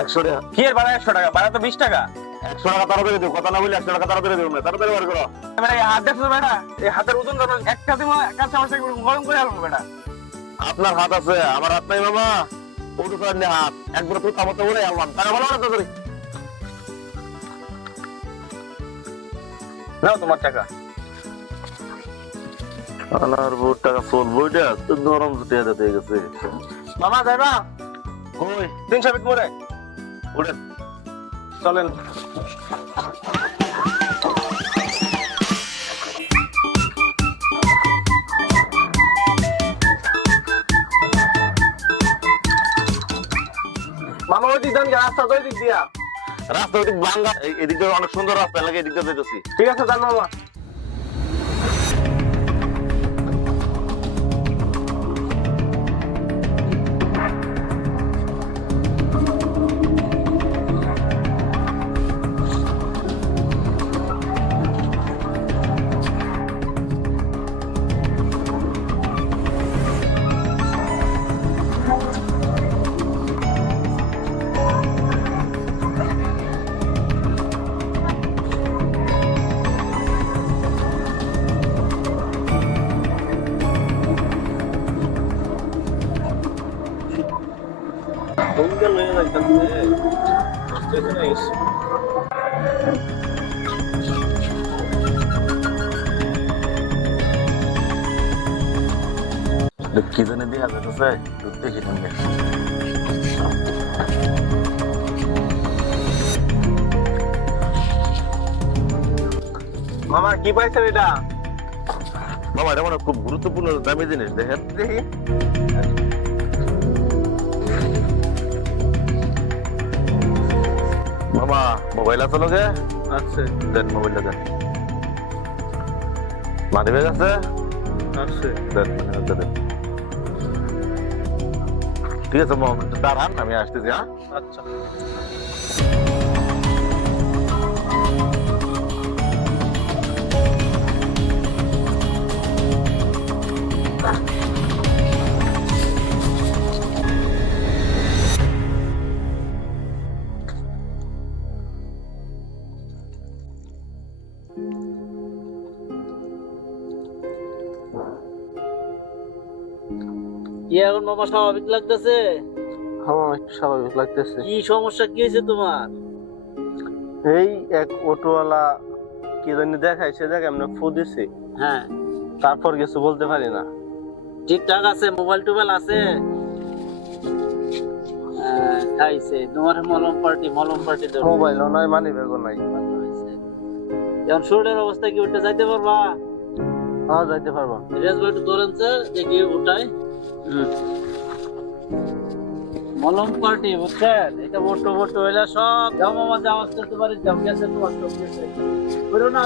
একশো টাকা। কি এর ভাড়া একশো টাকা? ভাড়া তো বিশ টাকা। একশো টাকা তাড়াতাড়ি দেবো কথা না বলে একশো টাকা তাড়াতাড়ি দেবো না তাড়াতাড়ি বার করো। এই হাত দেখছ বেটা? এই হাতের ওজন ধরো একটা দিন কাছে আমার সাথে গরম করে আলো বেটা। আপনার হাত আছে আমার হাত নাই মামা। ওটু হাত একবার তুই কামড়তে বলে আলমান টাকা বলো না তাড়াতাড়ি নাও তোমার টাকা। আনার বহুত টাকা চল বইটা তো নরম জুতে যেতে গেছে। মামা যাইবা? মোড়ে উঠেন। চলেন। মামা ওই দিক দেন রাস্তা তো ওই দিক দিয়া। রাস্তা ওদিক ভাঙ্গা। এই- এদিক দিয়ে অনেক সুন্দর রাস্তা লাগে এদিক দিয়ে যেতেছি ঠিক আছে জান মামা কি জানি দেখা একটু দেখি নেন মামা, কি পাইছেন এটা? মামা, এটা মানে খুব গুরুত্বপূর্ণ দামি জিনিস, দেখেন। দেখি মামা মোবাইল আছে লোকে আচ্ছা দেন মোবাইলটা দেন মানি ব্যাগ আছে? আচ্ছা দেন মানি ব্যাগটা দেন ঠিক আছে মামা একটু দাঁড়ান আমি আসতেছি হ্যাঁ? আচ্ছা। কি এখন মামা স্বাভাবিক লাগতেছে? হ্যাঁ একটু স্বাভাবিক লাগতেছে। কি সমস্যা? কি হয়েছে তোমার? এই এক অটোওয়ালা কি জানি দেখায় সে জায়গায় আমরা ফু দিছি। হ্যাঁ। তারপর কিছু বলতে পারি না। ঠিকঠাক আছে? মোবাইল টোবাইল আছে? খাইছে। তোমার মলম পার্টি মলম পার্টি মোবাইলও নাই মানি ব্যাগও নাই। এখন শরীরের অবস্থা কি? উঠে যাইতে পারবা? হ্যাঁ যাইতে পারব। একটু ধরেন স্যার দেখি উঠাই। মলম পার্টি, বুঝছেন? এটা মোটো মোটো হইলে সব জামা মাজা আওয়াজ করতে পারে, জাম গেছে তোমার সব গেছে না